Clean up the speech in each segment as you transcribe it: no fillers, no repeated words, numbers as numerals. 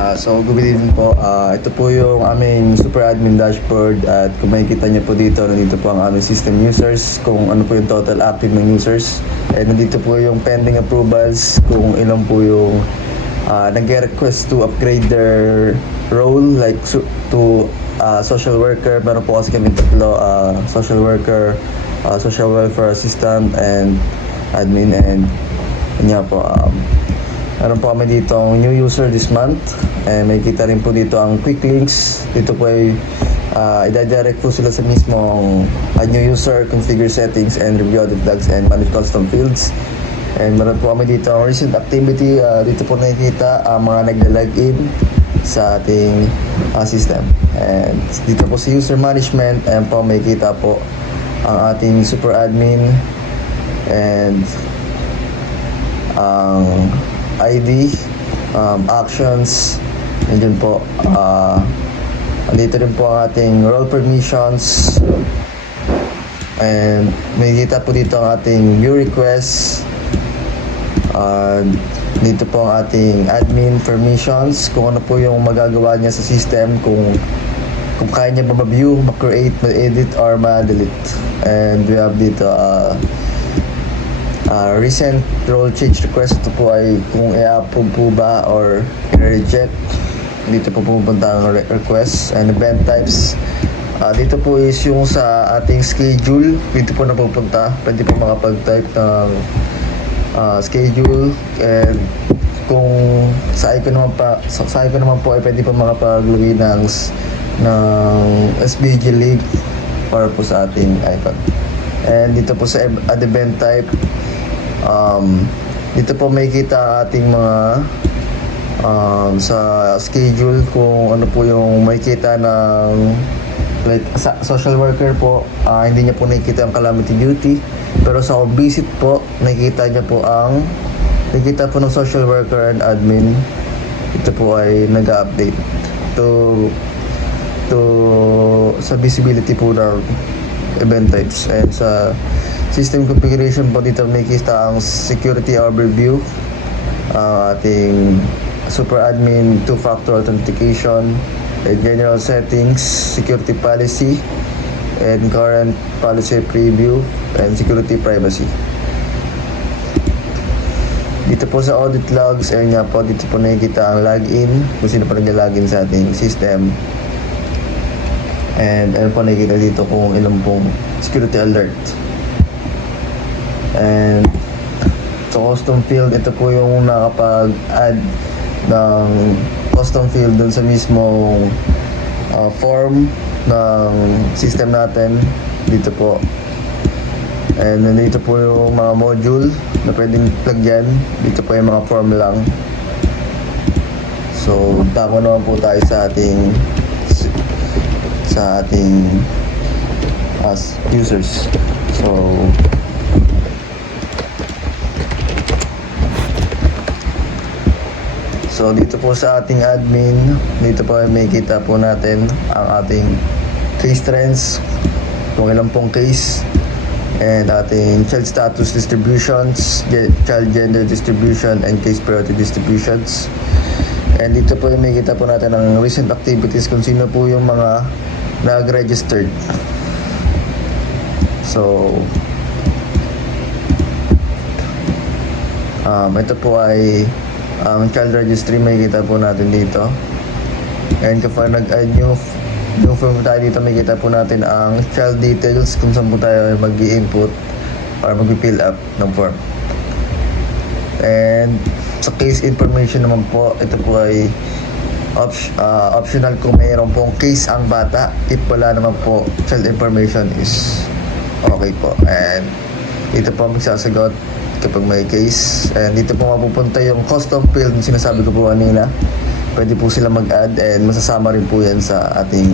Good evening po. Ito po yung aming super admin dashboard at kung makikita niyo po dito, nandito po ang aming system users, kung ano po yung total active ng users. And nandito po yung pending approvals, kung ilan po yung nag-request to upgrade their role like to social worker. Meron po kasi kami tatlo, social worker, social welfare assistant, and admin. And yun po, meron po kami dito ang new user this month. May kita rin po dito ang quick links. Dito po ay i-direct po sila sa mismong new user, configure settings, and review audit logs, and manage custom fields. And meron po kami dito ang recent activity. Dito po nakikita ang mga nagla-login sa ating system. And dito po sa user management, ayan po may kita po ang ating super admin and ang ID, actions, and po andito rin po ang ating role permissions, and may kita po dito ang ating view requests, dito po ang ating admin permissions, kung ano po yung magagawa niya sa system, kung kaya niya ba ma-view, ma-create, ma-edit, or ma-delete. And we have dito recent role change request. Ito po ay kung i-approve po ba or i-reject. Dito po pupunta ang request. And event types, dito po is yung sa ating schedule. Dito po napupunta. Pwede po makapag-type ng schedule. And kung sa icon naman po ay pwede po makapaglagay ng SBG link para po sa ating icon. And dito po sa add event type, dito po may kita ating mga sa schedule kung ano po yung may kita ng like sa social worker po, hindi niya po nakikita ang calamity duty, pero sa visit po nakikita niya po ng social worker and admin. Ito po ay nag-update to sa visibility po ng event types. And sa system configuration po dito may kita ang security overview, ating super admin, two-factor authentication, general settings, security policy, and current policy preview, and security privacy. Dito po sa audit logs, ayun nga po, dito po nakikita ang login, kung sino pa nag-login sa ating system. And ayun po nakikita dito kung ilang pong security alert. And sa custom field, ito po yung nakapag-add ng custom field dun sa mismong form ng system natin. Dito po. And nandito po yung mga module na pwedeng plug dyan. Dito po yung mga form lang. So, tako naman po tayo sa ating as users. So dito po sa ating admin, dito po may kita po natin ang ating case trends, kung ilan pong case, and ating child status distributions, child gender distribution, and case priority distributions. And dito po may kita po natin ang recent activities, kung sino po yung mga nag-registered. So ito po ay ang child registry, may kita po natin dito. And kapag nag-add new form tayo dito, may kita po natin ang child details, kung saan po tayo mag-i-input para mag-fill up ng form. And sa case information naman po, ito po ay optional kung mayroon pong case ang bata. If wala naman po, child information is okay po. And dito po magsasagot kapag may case. And dito po mapupunta yung custom field na sinasabi ko po kanina. Pwede po sila mag-add and masasama rin po yan sa ating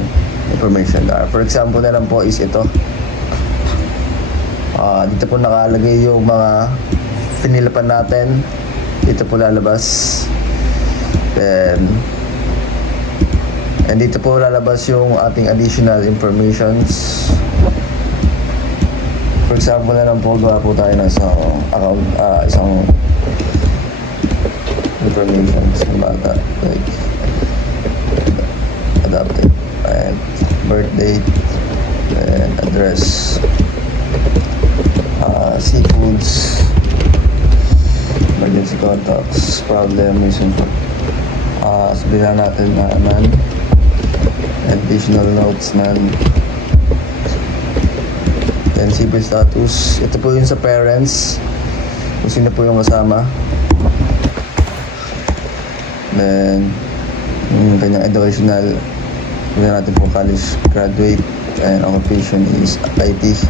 information. For example na lang po is ito. Dito po nakalagay yung mga pinilapan natin. Dito po lalabas. And dito po lalabas yung ating additional informations. For example na lang po, gawa po tayo ng isang account, information ng bata, like adopted, and birth date, and address, seafoods, emergency contacts, problem, reason for, sabihin natin na none, additional notes, none. Then civil status, ito po yung sa parents, kung sino po yung kasama. Then yung kanyang educational, sabihin natin po college graduate, and occupation is IT, is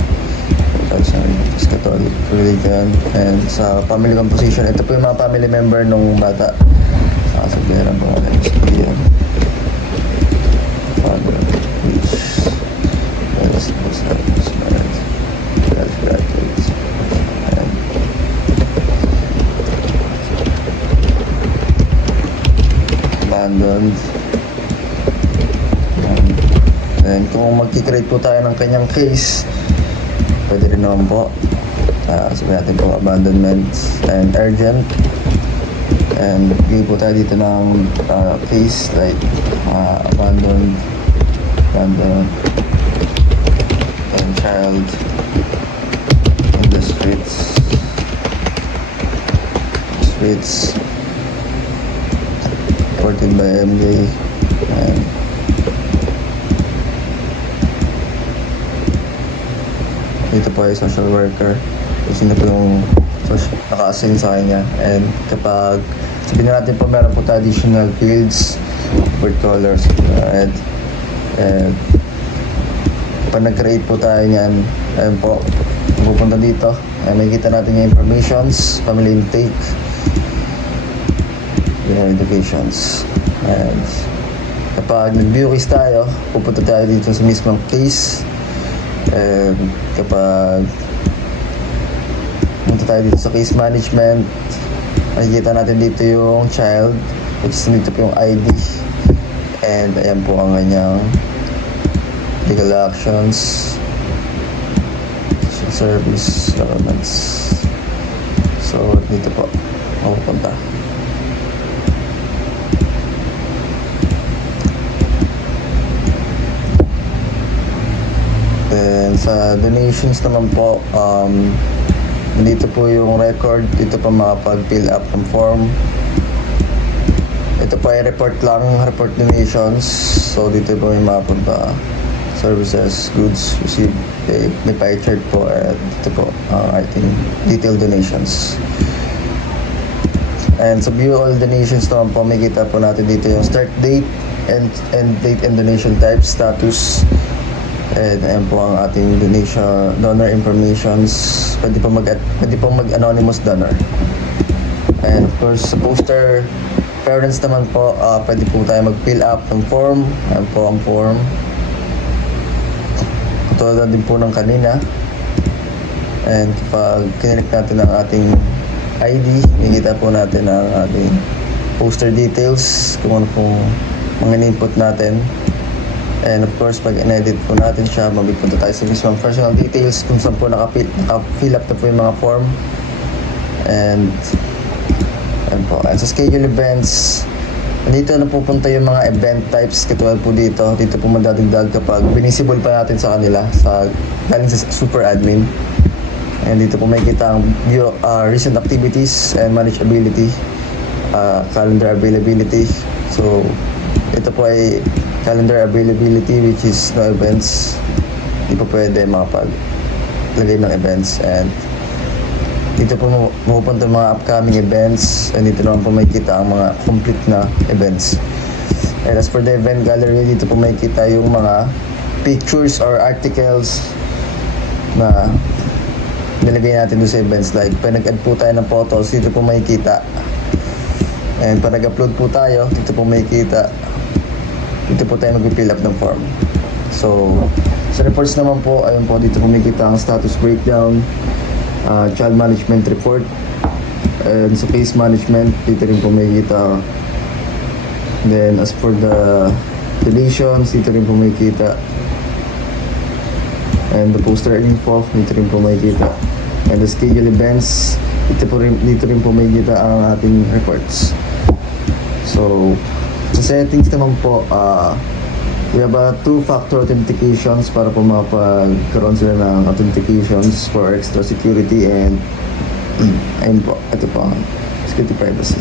Catholic religion. And sa family composition, ito po yung mga family member nung bata. Sabihin lang po natin yan. Father, which graduates, and abandoned. And kung magkikreate po tayo ng kanyang case, pwede rin naman po. Sabihin natin po abandonment and urgent. And bigay po tayo dito ng case like abandoned, and child in the streets, reported by MJ. And dito po ay social worker, kasi na po yung naka-assign sa kanya. And kapag sabihin natin po meron po tayo additional fields, word colors, red, and kapag nag-create po tayo niyan, ayun po, pupunta dito, ay makikita natin yung informations, family intake, yung educations. And kapag nag-view case tayo, pupunta tayo dito sa mismong case. And kapag punta tayo dito sa case management, makikita natin dito yung child, which is dito po yung ID, and ayan po ang kanyang legal actions, service, governments. So dito po mapupunta. And sa donations naman po, dito po yung record, dito po makapag-fill up ng form. Ito po ay report lang, report donations. So dito po yung mapunta, services, goods received, may pie chart po, at dito po I think detailed donations. And sa view all donations naman po, may kita po natin dito yung start date, and date and donation type, status. And ayan po ang ating donor informations. Pwede po mag-anonymous donor. And of course, sa poster parents naman po, pwede po tayo mag-fill up ng form. Ayan po ang form. Tulad din po ng kanina. And kapag kinilip natin ang ating ID, makikita po natin ang ating poster details, kung ano pong mga input natin. And of course, pag in-edit po natin siya, magpunta tayo sa mismong personal details kung saan po naka-fill up na po yung mga form. And po. And sa schedule events, dito na pupunta yung mga event types, katulad po dito. Dito po madadagdag kapag binisibol pa natin sa kanila, galing sa super admin. And dito po makikita ang recent activities and manageability, calendar availability. So ito po ay calendar availability, which is no events. Hindi po pwede makapaglagay ng events. And dito po mapupunta mga upcoming events, and dito naman po makikita ang mga complete na events. And as for the event gallery, dito po makikita yung mga pictures or articles na nilagay natin doon sa events. Like pag nag-add po tayo ng photos, dito po makikita. And pag nag-upload po tayo, dito po makikita. Dito po tayo mag-fill up ng form. So sa reports naman po, ayun po, dito po makikita ang status breakdown, child management report. And sa case management, dito rin po makikita. Then as for the deletions, dito rin po makikita. And the poster info, dito rin po makikita. And the schedule events, dito rin po makikita ang ating reports. So, sa settings naman po, we have two-factor authentications para po makapagkaroon sila ng authentications for extra security and ayun po, ito po ang security privacy.